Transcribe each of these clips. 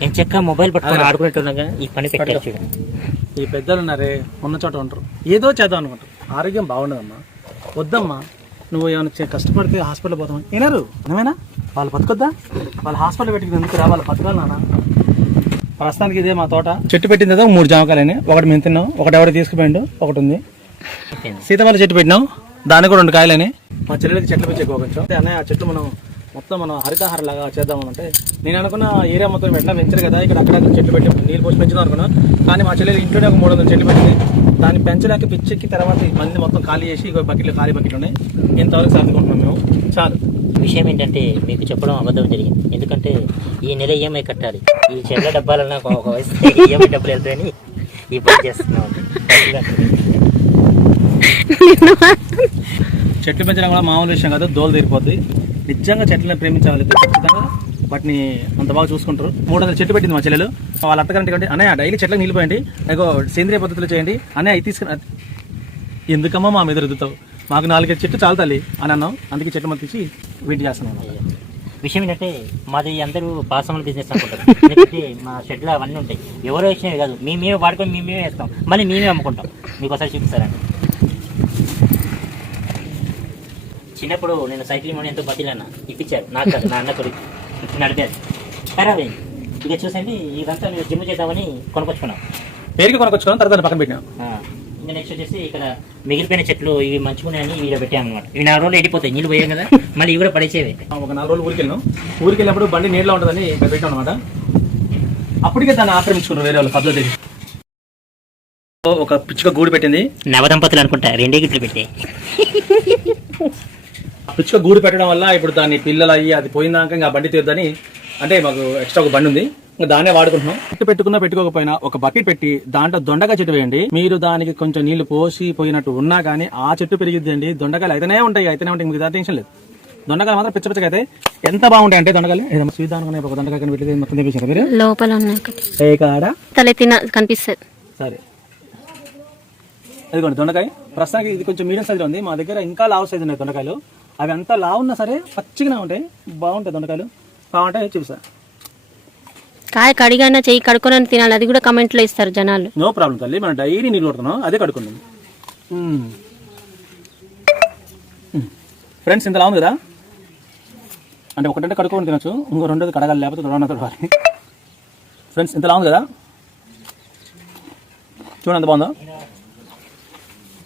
నేను చెక్క మొబైల్ పట్టుకొని ఆడుకునేట్టున్నాగా ఈ పని పెట్టారు చూడు. ఈ పెద్దలు ఉన్నారే ఉన్న చోట ఉంటారు, ఏదో చేద్దాం అనుకుంటారు. ఆరోగ్యం బాగుండదమ్మా, వద్దమ్మా. నువ్వు ఏమైనా కష్టపడితే హాస్పిటల్ పోతామా వినరు. ఏమైనా వాళ్ళు బతుకొద్దా? వాళ్ళు హాస్పిటల్ పెట్టుకుని ఎందుకు రా? వాళ్ళు బతకాలి నాన్న. ప్రస్తుతానికి ఇదే మా తోట. చెట్టు పెట్టింది కదా 3 జామకాయలని. ఒకటి మేము తిన్నాం, ఒకటి ఎవరు తీసుకుపోయిండు, ఒకటి ఉంది. సీతాఫల చెట్టు పెట్టినాం, దానికి కూడా 2 కాయలని. మా చెల్లెలకి చెట్లు పెంచే కొంచెం అన్నయ్య ఆ చెట్లు మనం హరితహారం లాగా చేద్దామనంటే నేను అనుకున్న ఏరియా మొత్తం వెంటనే పెంచారు కదా, ఇక్కడ అక్కడ చెట్లు పెట్టి నీళ్ళు పోసి పెంచుదాం అనుకున్నా. కానీ మా చెల్లెలు ఇంట్లోనే ఒక 300 చెట్లు పెట్టింది. దాన్ని పెంచలేక పిచ్చెక్కి తర్వాత మంది మొత్తం ఖాళీ చేసి బకెట్లు ఖాళీ బకెట్లు ఉన్నాయి. ఇంతవరకు సర్దుకుంటున్నాం మేము. చాలు. విషయం ఏంటంటే మీకు చెప్పడం అబద్ధం జరిగింది. ఎందుకంటే ఈ నెల ఈఎంఐ కట్టాలి. ఈ చెట్ల డబ్బాలన్నా ఒక వయసు ఈఎంఐ డబ్బులు వెళ్తాయని ఈ పని చేస్తున్నాం. చెట్లు పెంచడం కూడా మామూలు విషయం కాదు, దోలు తీరిపోద్ది. నిజంగా చెట్లను ప్రేమించాలి, ఖచ్చితంగా వాటిని అంత బాగా చూసుకుంటారు. 300 చెట్లు పెట్టింది మా చెల్లెలు. వాళ్ళ అత్తగారింటి అన్నయ్య డైలీ చెట్లకు నీళ్ళు పోయండి, అయ్యో సేంద్రియ పద్ధతిలో చేయండి అన్నయ్య అవి తీసుకుని. ఎందుకమ్మా మా మీద రుద్దుతావు, మాకు 4 చెట్లు చాలు తల్లి అని అన్నాం. అందుకే చెట్లు మనం తీసి వెయిట్ చేస్తున్నాం. విషయం ఏంటంటే మాది అందరూ పాసముల బిజినెస్ అనుకుంటారు. ఎందుకంటే మా షెడ్లో అవన్నీ ఉంటాయి. ఎవరో వచ్చినవి కాదు, మేమే వాడుకొని మేమే వేస్తాం, మళ్ళీ మేమే అమ్ముకుంటాం. మీకు ఒకసారి చూపిస్తారండి. చిన్నప్పుడు నేను సైక్లింగ్ అని ఎంతో బతిలన్నా ఇప్పించారు నాకు కాదు, నా అన్న కొడుకు నడిపేది ఖరాబ్ అయింది. ఇక చూసండి ఇదంతా నేను జిమ్ చేద్దామని కొనుకొచ్చుకున్నాం. పేరుకి కొనుకొచ్చుకున్నాం, తర్వాత పక్కన పెట్టినాం. ఇంకా నెక్స్ట్ వచ్చేసి ఇక్కడ మిగిలిపోయిన చెట్లు ఇవి మంచుకున్నాయని వీడియో పెట్టాము అనమాట. ఇవి 4 రోజులు ఎండిపోతాయి, నీళ్ళు పోయాం కదా, మళ్ళీ ఇవి కూడా పడేసేవి. ఒక 4 రోజులు ఊరికి వెళ్ళినప్పుడు బండి నీళ్ళలో ఉంటుందని ఇక్కడ పెట్టాం అనమాట. అప్పటికే దాన్ని ఆక్రమించుకున్నారు వేరే వాళ్ళు పద్ధతి. ఒక పిచ్చుక గూడు పెట్టింది. నవదంపతులు అనుకుంటా 2 గిట్లు పెట్టాయి. పిచ్చుక గూడు పెట్టడం వల్ల ఇప్పుడు దాన్ని పిల్లలు అయ్యి అది పోయిందాక ఇంకా బండి తీద్దని అంటే మాకు ఎక్స్ట్రా ఒక బండి ఉంది, ఇంకా దాన్నే వాడుకుంటున్నాం. చెట్టు పెట్టుకున్నా పెట్టుకోకపోయినా ఒక బకెట్ పెట్టి దాంట్లో దొండకాయ చెట్టు వేయండి. మీరు దానికి కొంచెం నీళ్లు పోసి పోయినట్టు ఉన్నా కానీ ఆ చెట్టు పెరిగిద్దండి. దొండకాయలు అయితేనే ఉంటాయి, మీకు టెన్షన్ లేదు. దొండకాయలు మాత్రం పిచ్చ పిచ్చగా అయితే ఎంత బాగుంటాయి అంటే దొండకాయలు స్వీదానం ఒక దొండకాయ పెట్టి మొత్తం తెప్పించారు మీరు లోపల కనిపిస్తుంది. సరే అదిగోండి దొండకాయ. ప్రస్తుతానికి ఇది కొంచెం మీడియం సైజులో ఉంది. మా దగ్గర ఇంకా లావు సైజు ఉన్నాయి దొండకాయలు. అవి అంతా లావు ఉన్నా సరే పచ్చిగానే ఉంటాయి, బాగుంటాయి దొండకాయలు. బాగుంటాయి చూపిస్తా. కాయ కడిగానే చెయ్యి కడుక్కొని తినాలి, అది కూడా కమెంట్లో ఇస్తారు జనాలు. నో ప్రాబ్లం తల్లి, మనం డైలీ నీళ్ళు కొడుతున్నాం, అదే కడుక్కున్నాం. ఫ్రెండ్స్ ఇంత లావు కదా, అంటే ఒకటంటే కడుక్కొని తినచ్చు, ఇంకో 2 కడగాలి, లేకపోతే తొడవాలి. ఫ్రెండ్స్ ఇంత లావు కదా, చూడండి ఎంత బాగుందో.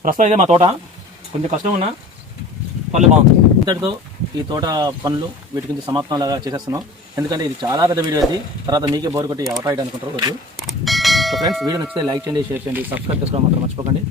ప్రస్తుతం ఇదే మా తోట. కొంచెం కష్టం ఉన్నా పనులు బాగుంది. ఇంతటితో ఈ తోట పనులు వీటి గురించి సమాప్తంలాగా చేసేస్తున్నాం. ఎందుకంటే ఇది చాలా పెద్ద వీడియో అది, తర్వాత మీకే బోర్ కొట్టి అవటాయిట్ అనుకుంటారు వద్దు. సో ఫ్రెండ్స్ వీడియో నచ్చితే లైక్ చేయండి, షేర్ చేయండి, సబ్స్క్రైబ్ చేసుకోవడం మాత్రం మర్చిపోకండి.